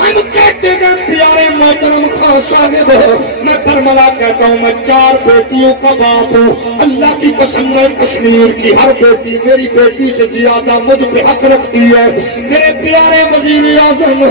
ہم کہتے ہیں پیارے محترم خان صاحب میں برملا کہتا ہوں میں 4 بیٹیوں کا باپ ہوں، اللہ کی قسم میں کشمیر کی ہر بیٹی میری بیٹی سے زیادہ مجھ پہ حق رکھتی ہے۔ میرے پیارے وزیر اعظم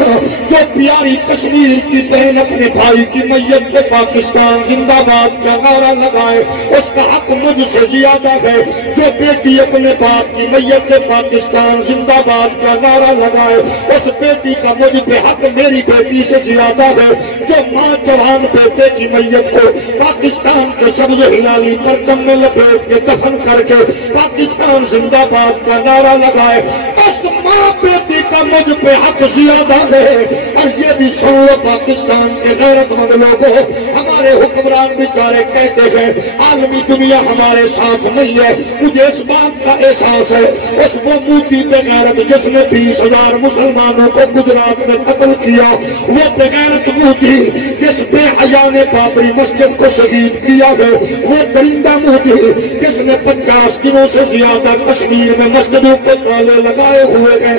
جو پیاری کشمیر کی بہن اپنے بھائی کی میت پہ پاکستان زندہ باد کا نعرہ لگائے اس کا حق مجھ سے زیادہ ہے، جو بیٹی اپنے باپ کی میت پہ پاکستان زندہ باد کا نعرہ لگائے اس بیٹی کا مجھ پہ حق میری بیٹی سے زیادہ ہے، جو ماں جوان بیٹے کی میت کو پاکستان کے سبز ہلالی پرچم میں لپیٹ کے دفن کر کے پاکستان زندہ باد کا نعرہ لگائے اس ماں بیٹی کا مجھ پہ حق زیادہ ہے۔ اور یہ بھی سن لو پاکستان کے غیرت مند لوگوں، ہمارے حکمران بیچارے کہتے ہیں عالمی دنیا ہمارے ساتھ نہیں ہے، مجھے اس بات کا احساس ہے اس وہ مودی بے غیرت جس نے 20,000 مسلمانوں کو گجرات میں قتل کیا، وہ بے غیرت مودی جس بے حیا نے بابری مسجد کو شہید کیا ہے، وہ درندہ مودی جس نے 50 دنوں سے زیادہ کشمیر میں مسجدوں کے تالے لگائے ہوئے ہیں،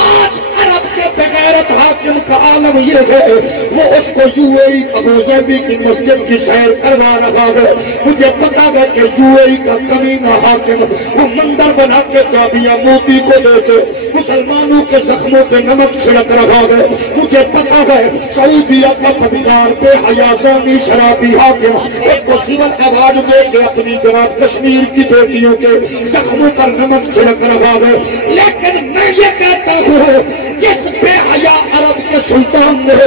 آج عرب کے بے غیرت حاکم کا عالم یہ ہے وہ اس کو UAE ابوظہبی کی مسجد کی سیر کروا رہا ہے۔ مجھے پتا ہے کہ UAE کا کمینہ حاکم وہ مندر بنا کے چابیاں مودی کو دے کے مسلمانوں کے زخموں پہ نمک چھڑک رہا ہے۔ مجھے پتا ہے سعودیہ کا بدکار بے حیا زانی شرابی حاکم اس کو سول ایوارڈ دے کے اپنی جناب کشمیر کی بیٹیوں کے زخموں پر نمک چھڑک رہا ہے۔ لیکن میں یہ کہتا ہوں جس بے حیا عرب کے سلطان نے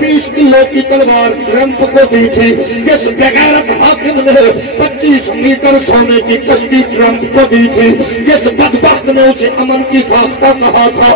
20 کلو کی تلوار ٹرمپ کو دی تھی، جس بغیرت حاکم نے 25 میٹر سونے کی کشتی ٹرمپ کو دی تھی، جس بدبخت نے اسے امن کی فاختہ کہا تھا،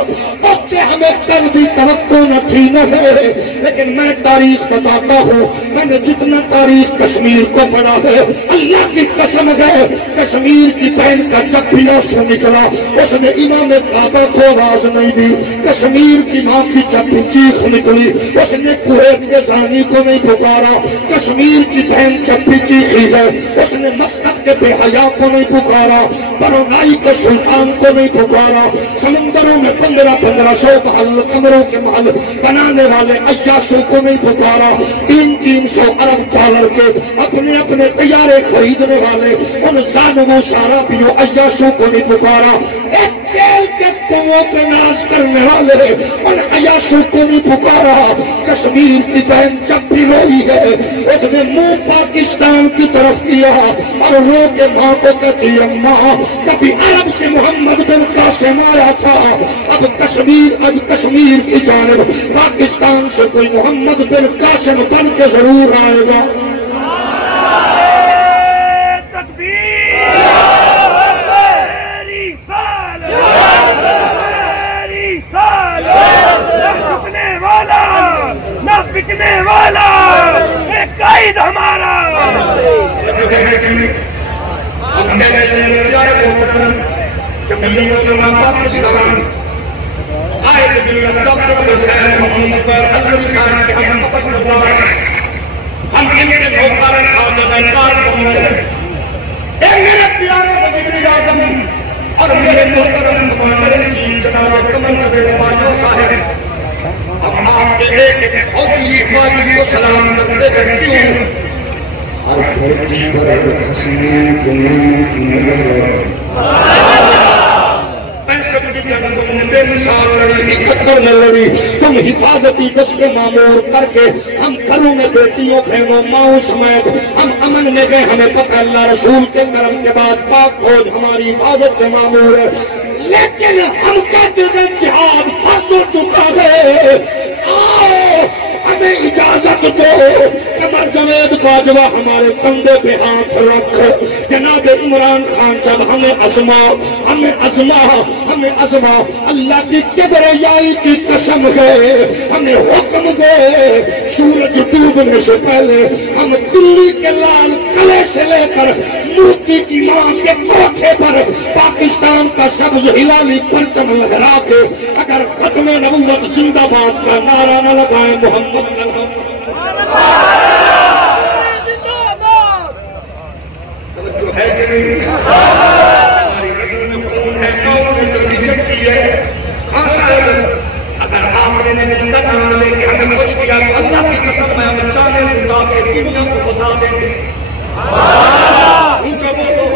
اس سے ہمیں کل بھی توقع نہ تھی نہ ہے۔ لیکن میں تاریخ بتاتا ہوں، میں نے جتنا تاریخ کشمیر کو پڑھا ہے اللہ کی قسم ہے کشمیر کی بہن کا جب بھی آنسو نکلا اس نے امام کعبہ کو آواز نہیں دی، کشمیر کی ماں کی جب بھی چیخ نکلی اس نے کویت کے زانی کو نہیں پکارا، کشمیر کی بہن جب بھی چیخی ہے اس نے مسقط کے بے حیا کو نہیں پکارا، برونائی کے سلطان کو نہیں پکارا، سمندروں میں 1500 محل کمروں کے محل بنانے والے عیاشوں کو نہیں پکارا، 300 ارب ڈالر کے اپنے اپنے طیارے خریدنے والے ان ظالموں شرابیوں عیاشوں کو نہیں پکارا، ایک تیل کے کنووں پہ ناز کرنے والے ان عیاشوں کو نہیں پکارا۔ کشمیر کی بہن جب بھی روئی ہے اس نے منہ پاکستان کی طرف کیا اور رو کے ماں کو کہتی ہے ماں کبھی عرب سے محمد بن قاسم آیا تھا، اب کشمیر کی جانب پاکستان سے کوئی محمد بن قاسم بن کے ضرور آئے گا۔ بکنے والا ایک قائد ہمارا ہم ان کے نوکران میرے پیارے وزیر اعظم اور میرے محترم کمانڈر ان چیف جناب قمر جاوید باجوہ صاحب ہم آپ کے ایک فوجی فوجی کو سلام کرتے ہیں کیوں ہر فوجی پر حسین کو بے مثال لڑی 71 میں لڑی تم حفاظتی دست معمور کر کے ہم گھروں میں بیٹیوں بہنوں ماؤں سمیت ہم امن میں گئے، ہمیں پتہ اللہ رسول کے کرم کے بعد پاک فوج ہماری حفاظت کے معمور ہے، لیکن ہم کہتے ہیں جہاد فرض ہو چکا ہے، آؤ ہمیں اجازت دو قمر جاوید باجوہ ہمارے کندھے پہ ہاتھ رکھ، جناب عمران خان صاحب ہمیں ازما اللہ کی کبریائی کی قسم ہے، ہمیں حکم دے سورج ڈوبنے سے پہلے ہم دلی کے لال قلعے سے لے کر موتی کی ماں کے کوٹھے پر پاکستان کا سبز ہلالی پرچم لہرا کے اگر ختم نبوت زندہ باد کا نعرہ نہ لگائیں محمد توجہ ہے کہ نہیں؟ ہماری رگوں میں خون ہے، قوم نے تربیت کی ہے، خاص اگر آپ نے خوش کیا کہ اللہ کی قسم میں ہم چاہنے بتا کے دنیا کو بتا دیں. اونچا بولو.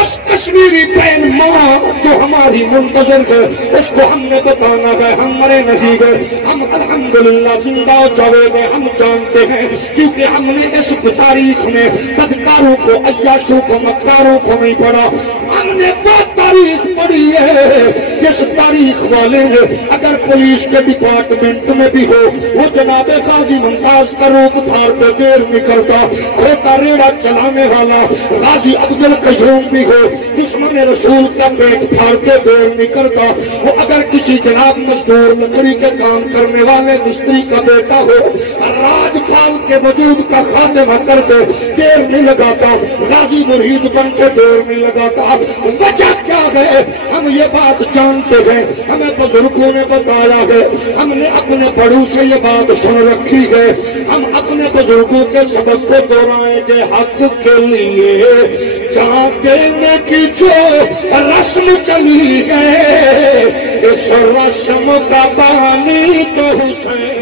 اس کشمیری بہن ماں جو ہماری منتظر ہے اس کو ہم نے بتانا ہے ہم مرے نہیں گئے, ہم الحمدللہ زندہ و جاوید ہیں. ہم جانتے ہیں کیونکہ ہم نے اس تاریخ میں بدکاروں کو, عیاشوں کو, مکاروں کو نہیں پڑھا. ہم نے وہ تاریخ پڑھی ہے جس تاریخ والے نے اگر پولیس کے ڈپارٹمنٹ میں بھی ہو وہ جناب غازی ممتاز کا روپ دھار کے دیر نکلتا, کھوتا ریڑا چلانے والا غازی عبد القیوم بھی ہو, دشمن رسول کا پیٹ پھاڑ کے دیر نکلتا. وہ اگر کسی جناب مزدور لکڑی کے کام کرنے والے مستری کا بیٹا ہو راجپال کے وجود کا خاتمہ کر کے دیر نہیں لگاتا, غازی مرید بن کے دیر نہیں لگاتا. وجہ کیا ہے ہم یہ بات جانتے ہیں, ہمیں بزرگوں نے بتایا ہے, ہم نے اپنے بڑوں سے یہ بات سن رکھی ہے. ہم اپنے بزرگوں کے سبق کو دہرائیں گے حق کے لیے جہاں دینے کی جو رسم چلی ہے اس رسم کا بانی تو حسین